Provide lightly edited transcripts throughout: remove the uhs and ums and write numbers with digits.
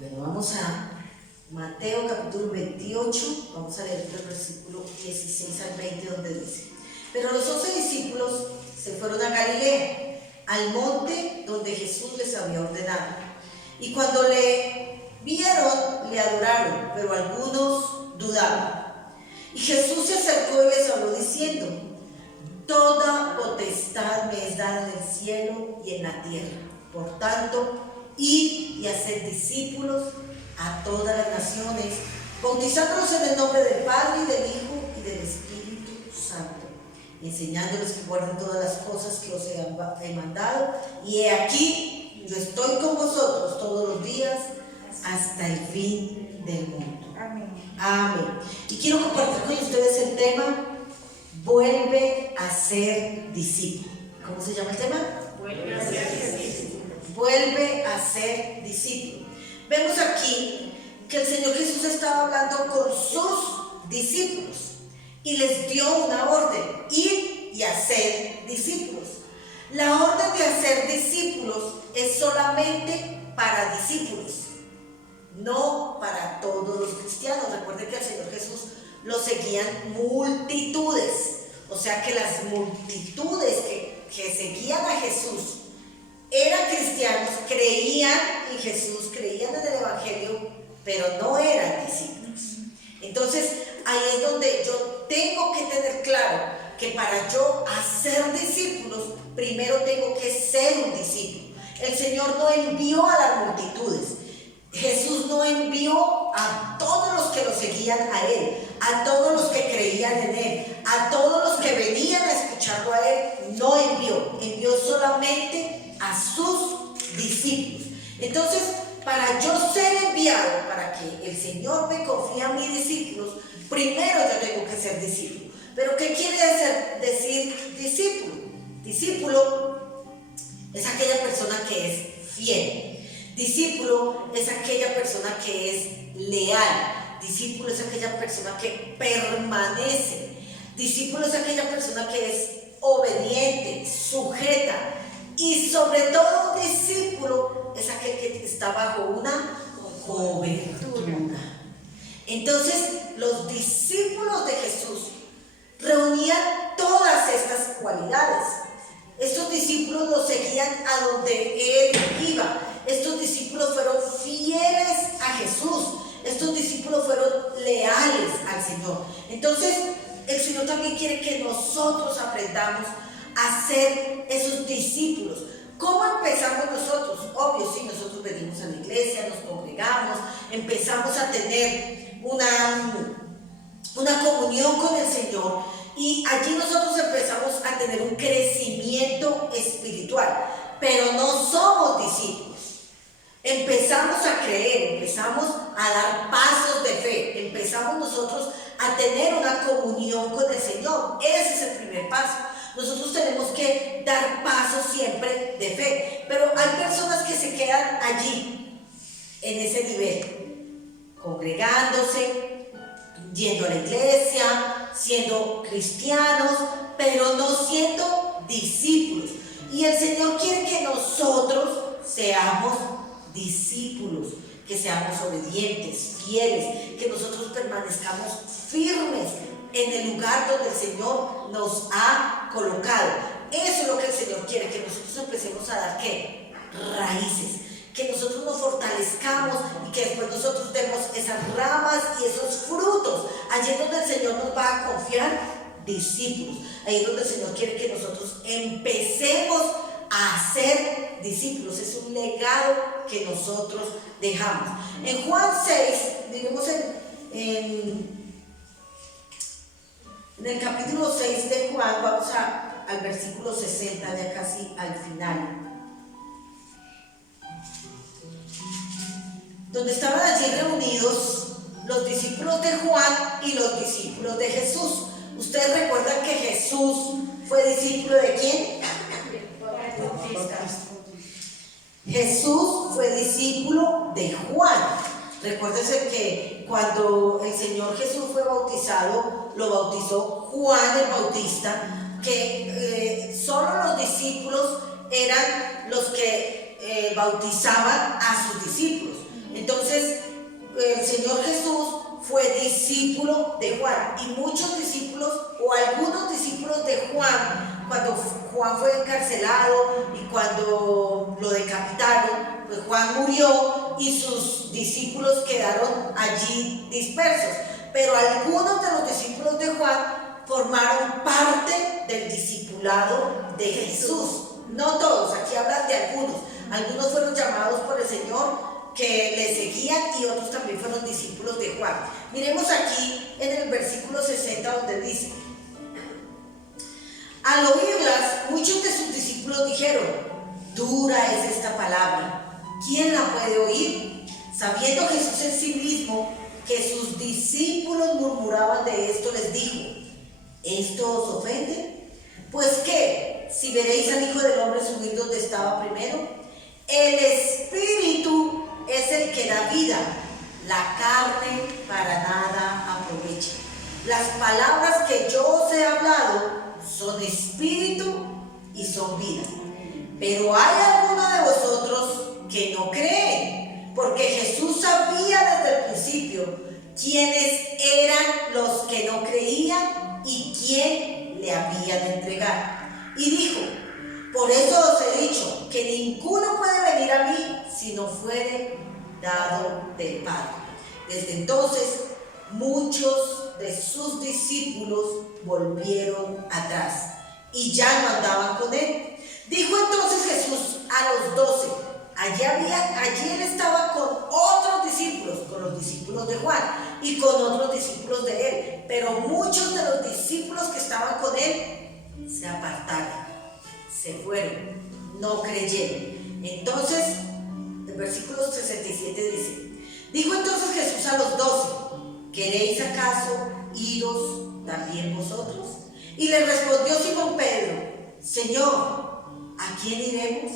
Bueno, vamos a Mateo capítulo 28, vamos a leer el versículo 16 al 20, donde dice: pero los 11 discípulos se fueron a Galilea, al monte donde Jesús les había ordenado. Y cuando le vieron, le adoraron, pero algunos dudaban. Y Jesús se acercó y les habló diciendo: toda potestad me es dada en el cielo y en la tierra. Por tanto, id y haced discípulos a todas las naciones, bautizándolos en el nombre del Padre, y del Hijo, y del Espíritu Santo, enseñándoles que guarden todas las cosas que os he mandado. Y he aquí, yo estoy con vosotros todos los días hasta el fin del mundo. Amén. Amén. Y quiero compartir con ustedes el tema: vuelve a ser discípulo. ¿Cómo se llama el tema? Vuelve a ser discípulo. Vuelve a ser discípulo. Vemos aquí que el Señor Jesús estaba hablando con sus discípulos y les dio una orden: ir y hacer discípulos. La orden de hacer discípulos es solamente para discípulos, no para todos los cristianos. Recuerden que al Señor Jesús lo seguían multitudes, o sea que las multitudes que seguían a Jesús eran cristianos, creían en Jesús, creían en el Evangelio, pero no eran discípulos. Entonces ahí es donde yo tengo que tener claro que para yo hacer discípulos, primero tengo que ser un discípulo. El Señor no envió a las multitudes. Jesús no envió a todos los que lo seguían a Él, a todos los que creían en Él, a todos los que venían a escucharlo a Él. No envió solamente a sus discípulos. Entonces, para yo ser enviado, para que el Señor me confíe a mis discípulos, primero yo tengo que ser discípulo. ¿Pero qué quiere decir discípulo? Discípulo es aquella persona que es fiel. Discípulo es aquella persona que es leal. Discípulo es aquella persona que permanece. Discípulo es aquella persona que es obediente, sujeta. Y sobre todo, un discípulo es aquel que está bajo una cobertura. Entonces, los discípulos de Jesús reunían todas estas cualidades. Estos discípulos lo seguían a donde Él iba. Estos discípulos fueron fieles a Jesús. Estos discípulos fueron leales al Señor. Entonces, el Señor también quiere que nosotros aprendamos a ser esos discípulos. ¿Cómo empezamos nosotros? Obvio, sí, nosotros venimos a la iglesia, nos congregamos, empezamos a tener una comunión con el Señor, y allí nosotros empezamos a tener un crecimiento espiritual, pero no somos discípulos. Empezamos a creer, empezamos a dar pasos de fe, empezamos nosotros a tener una comunión con el Señor. Ese es el primer paso. Nosotros tenemos que dar pasos siempre de fe, pero hay personas que se quedan allí, en ese nivel, congregándose, yendo a la iglesia, siendo cristianos, pero no siendo discípulos. Y el Señor quiere que nosotros seamos discípulos, que seamos obedientes, fieles, que nosotros permanezcamos firmes en el lugar donde el Señor nos ha colocado. Eso es lo que el Señor quiere, que nosotros empecemos a dar ¿qué? Raíces, que nosotros nos fortalezcamos y que después nosotros demos esas ramas y esos frutos. Allí es donde el Señor nos va a confiar discípulos. Ahí es donde el Señor quiere que nosotros empecemos a ser discípulos. Es un legado que nosotros dejamos. En Juan 6, vivimos en el capítulo 6 de Juan, vamos al versículo 60, ya casi al final, donde estaban allí reunidos los discípulos de Juan y los discípulos de Jesús. ¿Ustedes recuerdan que Jesús fue discípulo de quién? Jesús fue discípulo de Juan. Recuérdense que cuando el Señor Jesús fue bautizado, lo bautizó Juan el Bautista, que solo los discípulos eran los que bautizaban a sus discípulos. Entonces discípulo de Juan. Y muchos discípulos o algunos discípulos de Juan, cuando Juan fue encarcelado y cuando lo decapitaron, pues Juan murió y sus discípulos quedaron allí dispersos. Pero algunos de los discípulos de Juan formaron parte del discipulado de Jesús. No todos, aquí hablan de algunos. Algunos fueron llamados por el Señor que le seguían y otros también fueron discípulos de Juan. Miremos aquí en el versículo 60 donde dice: al oírlas, muchos de sus discípulos dijeron: dura es esta palabra, ¿quién la puede oír? Sabiendo Jesús en sí mismo que sus discípulos murmuraban de esto, les dijo: ¿esto os ofende? Pues qué, si veréis al Hijo del Hombre subir donde estaba primero. El Espíritu es el que da vida, la carne para nada aprovecha. Las palabras que yo os he hablado son espíritu y son vida. Pero hay algunos de vosotros que no creen, porque Jesús sabía desde el principio quiénes eran los que no creían y quién le había de entregar. Y dijo: por eso os he dicho que ninguno puede venir a mí si no fuere dado del Padre. Desde entonces, muchos de sus discípulos volvieron atrás y ya no andaban con él. Dijo entonces Jesús a los 12, allí él estaba con otros discípulos, con los discípulos de Juan y con otros discípulos de él, pero muchos de los discípulos que estaban con él se apartaron, se fueron, no creyeron. Entonces, el versículo 67 dice: dijo entonces Jesús a los 12, ¿queréis acaso iros también vosotros? Y le respondió Simón Pedro: Señor, ¿a quién iremos?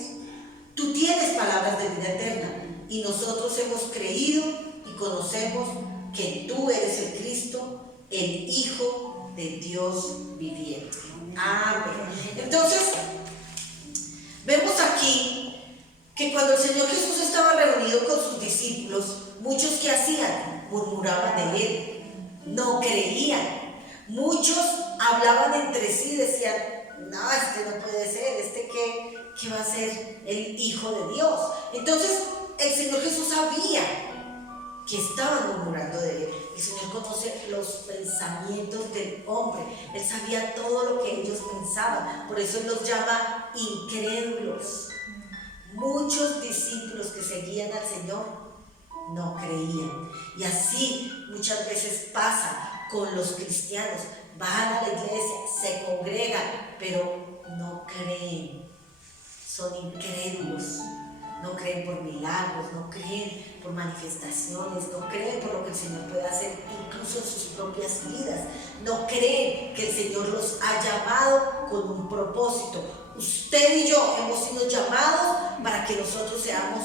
Tú tienes palabras de vida eterna, y nosotros hemos creído y conocemos que tú eres el Cristo, el Hijo de Dios viviente. Amén. Entonces, vemos aquí que cuando el Señor Jesús estaba reunido con sus discípulos, muchos que hacían, murmuraban de él, no creían. Muchos hablaban entre sí, decían: no, este no puede ser, este que va a ser el Hijo de Dios. Entonces el Señor Jesús sabía que estaban murmurando de él. El Señor conoce los pensamientos del hombre. Él sabía todo lo que ellos pensaban. Por eso Él los llama incrédulos. Muchos discípulos que seguían al Señor no creían. Y así muchas veces pasa con los cristianos. Van a la iglesia, se congregan, pero no creen. Son incrédulos. No creen por milagros, no creen por manifestaciones, no creen por lo que el Señor puede hacer incluso en sus propias vidas. No creen que el Señor los ha llamado con un propósito. Usted y yo hemos sido llamados para que nosotros seamos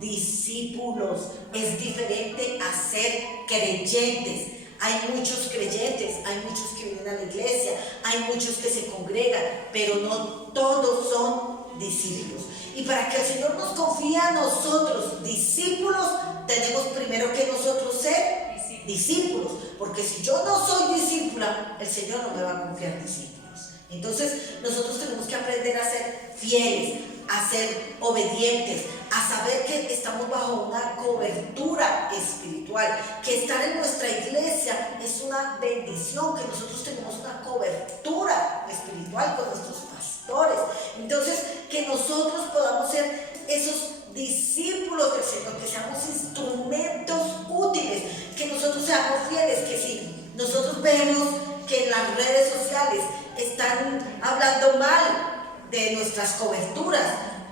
discípulos. Es diferente a ser creyentes. Hay muchos creyentes, hay muchos que vienen a la iglesia, hay muchos que se congregan, pero no todos son discípulos. Y para que el Señor nos confíe a nosotros, discípulos, tenemos primero que nosotros ser discípulos. Porque si yo no soy discípula, el Señor no me va a confiar discípulos. Entonces nosotros tenemos que aprender a ser fieles, a ser obedientes, a saber que estamos bajo una cobertura espiritual, que estar en nuestra iglesia es una bendición, que nosotros tenemos una cobertura espiritual con nuestros pastores. Entonces, que nosotros podamos ser esos discípulos del Señor, que seamos instrumentos útiles, que nosotros seamos fieles, que si nosotros vemos que en las redes sociales están hablando mal de nuestras coberturas,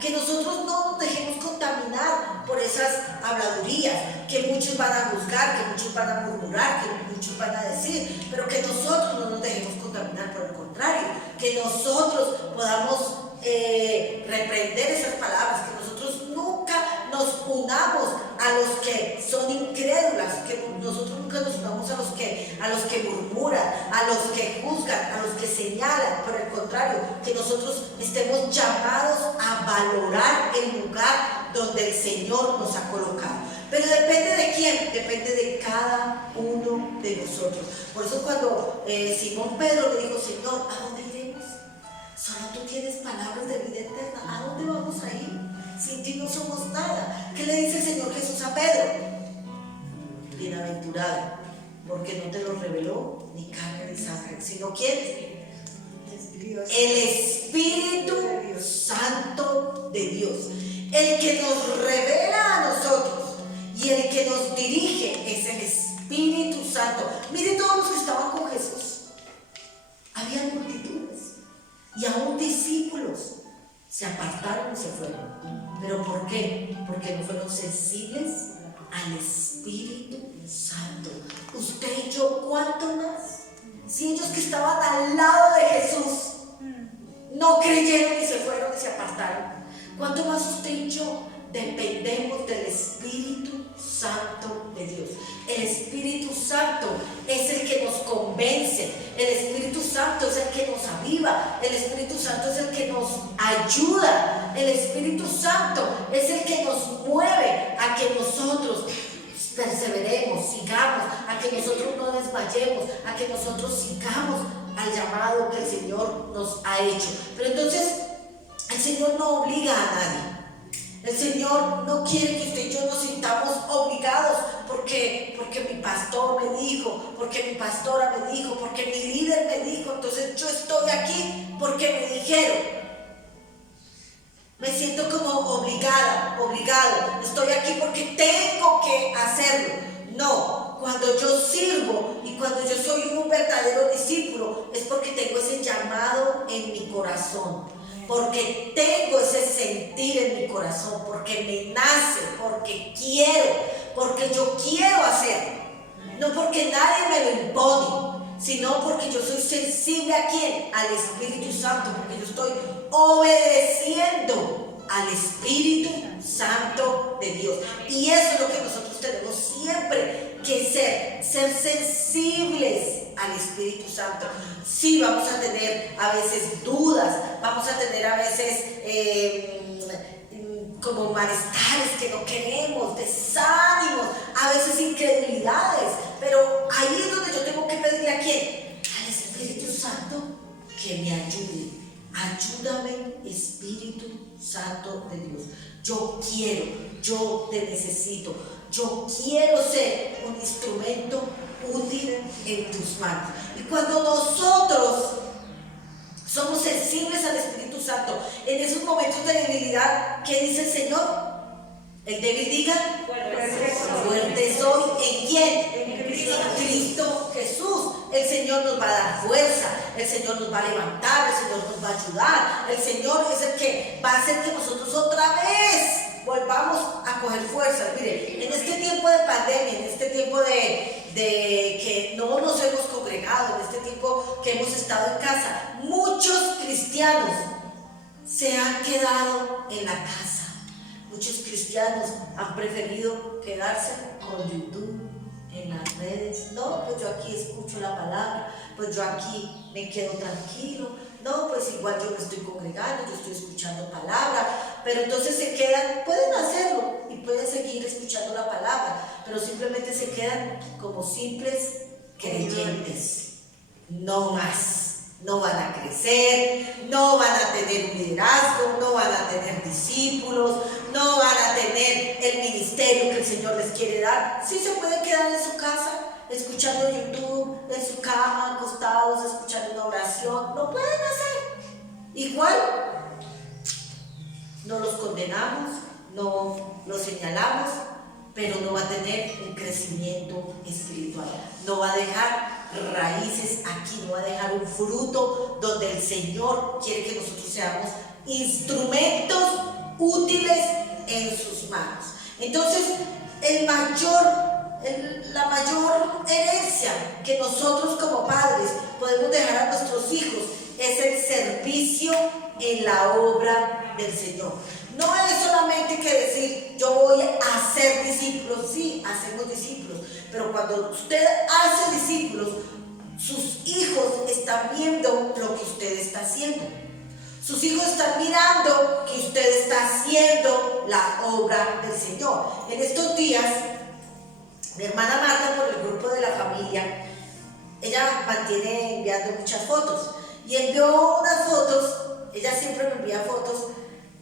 que nosotros no nos dejemos contaminar por esas habladurías, que muchos van a juzgar, que muchos van a murmurar, que muchos van a decir, pero que nosotros no nos dejemos contaminar, por el contrario, que nosotros podamos reprender esas palabras, que nosotros nunca nos unamos a los que son incrédulas, que nosotros nunca nos unamos a los que murmuran, a los que juzgan, a los que señalan. Por el contrario, que nosotros estemos llamados a valorar el lugar donde el Señor nos ha colocado. Pero depende de quién? Depende de cada uno de nosotros. Por eso cuando Simón Pedro le dijo, Señor, ¿a dónde iremos? Solo tú tienes palabras de vida eterna. ¿A dónde vamos a ir? Sin ti no somos nada. ¿Qué le dice el Señor Jesús a Pedro? Bienaventurado, porque no te lo reveló ni carne ni sangre, sino ¿quién? El Espíritu Santo de Dios, el que nos revela a nosotros y el que nos dirige es el Espíritu Santo. Miren todos los que estaban con Jesús, había multitudes y aún discípulos se apartaron y se fueron. ¿Pero por qué? Porque no fueron sensibles al Espíritu Santo. Usted y yo, ¿cuánto más? Si ellos que estaban al lado de Jesús no creyeron y se fueron y se apartaron, ¿cuánto más usted y yo dependemos del Espíritu Santo de Dios? El Espíritu Santo es el que nos convence, el Espíritu Santo es el que nos aviva, el Espíritu Santo es el que nos ayuda, el Espíritu Santo es el que nos mueve a que nosotros perseveremos, sigamos, a que nosotros no desmayemos, a que nosotros sigamos al llamado que el Señor nos ha hecho. Pero entonces el Señor no obliga a nadie. El Señor no quiere que usted y yo nos sintamos obligados porque mi pastor me dijo, porque mi pastora me dijo, porque mi líder me dijo, entonces yo estoy aquí porque me dijeron. Me siento como obligado, estoy aquí porque tengo que hacerlo. No, cuando yo sirvo y cuando yo soy un verdadero discípulo es porque tengo ese llamado en mi corazón, porque tengo ese sentir en mi corazón, porque me nace, porque quiero, porque yo quiero hacerlo, no porque nadie me lo impone, sino porque yo soy sensible ¿a quién? Al Espíritu Santo, porque yo estoy obedeciendo al Espíritu Santo de Dios. Y eso es lo que nosotros tenemos siempre que ser sensibles al Espíritu Santo. Sí, vamos a tener a veces dudas, vamos a tener a veces como malestares que no queremos, desánimos, a veces incredulidades, pero ahí es donde yo tengo que pedirle ¿a quién? Al Espíritu Santo que me ayude. Ayúdame, Espíritu Santo de Dios. Yo quiero, yo te necesito, yo quiero ser un instrumento útil en tus manos. Y cuando nosotros somos sensibles al Espíritu Santo, en esos momentos de debilidad, ¿qué dice el Señor? El débil diga, fuerte soy. ¿En quién? En Cristo Jesús. El Señor nos va a dar fuerza, el Señor nos va a levantar, el Señor nos va a ayudar. El Señor es el que va a hacer que nosotros otra vez volvamos a coger fuerzas. Mire, en este tiempo de pandemia, en este tiempo de que no nos hemos congregado, en este tiempo que hemos estado en casa, muchos cristianos se han quedado en la casa. Muchos cristianos han preferido quedarse con YouTube, en las redes. No, pues yo aquí escucho la palabra, pues yo aquí me quedo tranquilo. No, pues igual yo me estoy congregando, yo estoy escuchando palabra. Pero entonces se quedan, pueden hacerlo y pueden seguir escuchando la palabra, pero simplemente se quedan como simples creyentes. No más. No van a crecer, no van a tener un liderazgo, no van a tener discípulos, no van a tener el ministerio que el Señor les quiere dar. Sí se pueden quedar en su casa, escuchando YouTube, en su cama, acostados, escuchando una oración. Lo pueden hacer. Igual, no los condenamos, no los señalamos, pero no va a tener un crecimiento espiritual. No va a dejar raíces aquí, no va a dejar un fruto donde el Señor quiere que nosotros seamos instrumentos útiles en sus manos. Entonces, la mayor herencia que nosotros como padres podemos dejar a nuestros hijos es el servicio en la obra del Señor. No es solamente que decir, yo voy a hacer discípulos. Sí, hacemos discípulos, pero cuando usted hace discípulos, sus hijos están viendo lo que usted está haciendo. Sus hijos están mirando que usted está haciendo la obra del Señor. En estos días Mi hermana Marta, por el grupo de la familia, ella mantiene enviando muchas fotos y envió unas fotos, ella siempre me envía fotos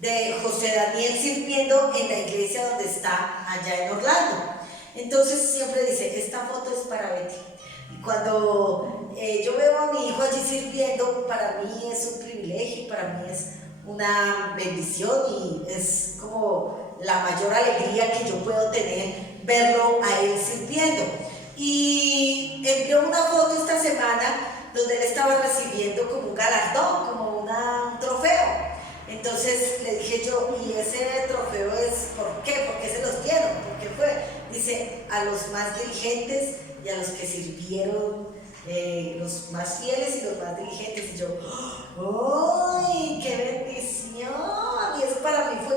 de José Daniel sirviendo en la iglesia donde está allá en Orlando. Entonces siempre dice, esta foto es para Betty. Y cuando yo veo a mi hijo allí sirviendo, para mí es un privilegio, para mí es una bendición y es como la mayor alegría que yo puedo tener verlo a él sirviendo. Y envió una foto esta semana donde él estaba recibiendo como un galardón, como un trofeo. Entonces le dije yo, ¿y ese trofeo es por qué? ¿Por qué se los dieron? ¿Por qué fue? Dice, a los más diligentes y a los que sirvieron, los más fieles y los más diligentes. Y yo, ¡ay, qué bendición! Y eso para mí fue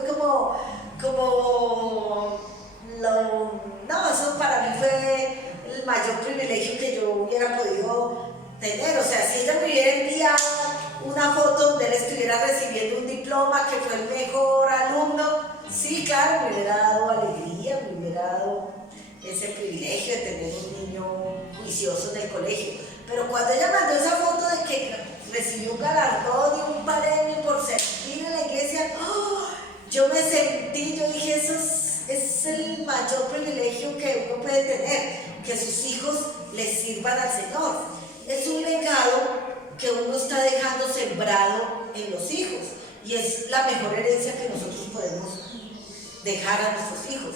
no, eso para mí fue el mayor privilegio que yo hubiera podido tener. O sea, si ella me hubiera enviado una foto donde él estuviera recibiendo un diploma, que fue el mejor alumno, sí, claro, me hubiera dado alegría, me hubiera dado ese privilegio de tener un niño juicioso en el colegio. Pero cuando ella mandó esa foto de que recibió un galardón y un premio por servir en la iglesia, ¡oh!, yo me sentí, yo dije, eso es el mayor privilegio que uno puede tener, que sus hijos le sirvan al Señor. Es un legado que uno está dejando sembrado en los hijos y es la mejor herencia que nosotros podemos dejar a nuestros hijos.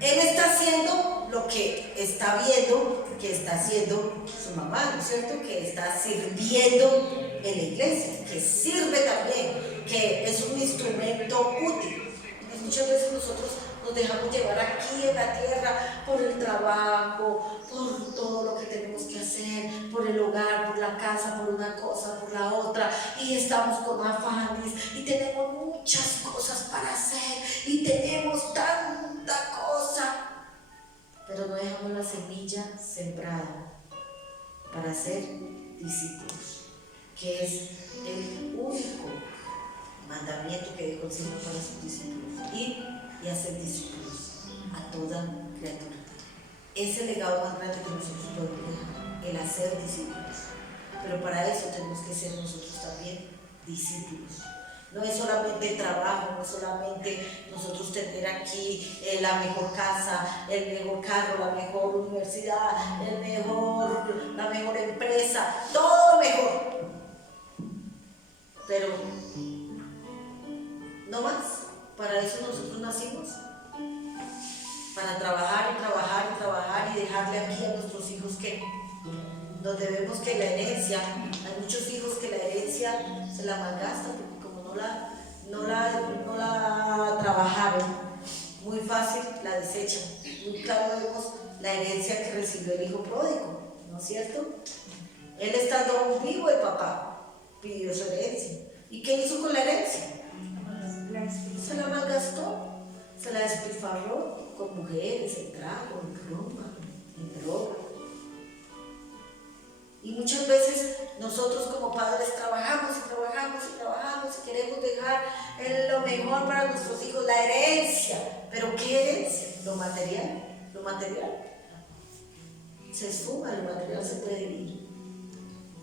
Él está haciendo lo que está viendo que está haciendo su mamá, ¿no es cierto? Que está sirviendo en la iglesia, que sirve también, que es un instrumento útil. Y muchas veces nosotros nos dejamos llevar aquí en la tierra por el trabajo, por todo lo que tenemos que hacer, por el hogar, por la casa, por una cosa, por la otra, y estamos con afanes y tenemos muchas cosas para hacer y tenemos tanta cosa, pero no dejamos la semilla sembrada para ser discípulos, que es el único mandamiento que dejó el Señor para sus discípulos: ir y hacer discípulos a toda criatura. Es el legado más grande que nosotros podemos dejar, el hacer discípulos. Pero para eso tenemos que ser nosotros también discípulos. No es solamente el trabajo, no es solamente nosotros tener aquí la mejor casa, el mejor carro, la mejor universidad, la mejor empresa, todo lo mejor. Pero no más. Para eso nosotros nacimos, para trabajar y trabajar y trabajar y dejarle aquí a nuestros hijos que nos debemos, que la herencia, hay muchos hijos que la herencia se la malgastan porque como no la trabajaron, muy fácil la desechan. Muy claro vemos la herencia que recibió el hijo pródigo, ¿no es cierto? Él, estando aún vivo, el papá pidió su herencia. ¿Y qué hizo con la herencia? Se la malgastó, se la despilfarró con mujeres, en trago, en broma, en droga. Y muchas veces nosotros como padres trabajamos y trabajamos y trabajamos y queremos dejar lo mejor para nuestros hijos, la herencia. ¿Pero qué herencia? Lo material. Lo material se esfuma, lo material se puede ir.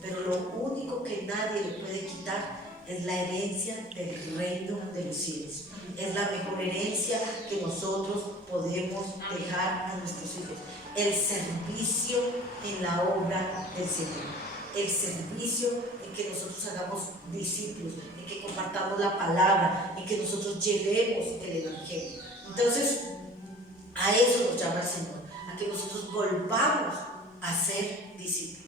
Pero lo único que nadie le puede quitar es la herencia del reino de los cielos. Es la mejor herencia que nosotros podemos dejar a nuestros hijos. El servicio en la obra del Señor. El servicio en que nosotros hagamos discípulos, en que compartamos la palabra, en que nosotros llevemos el evangelio. Entonces, a eso nos llama el Señor, a que nosotros volvamos a ser discípulos.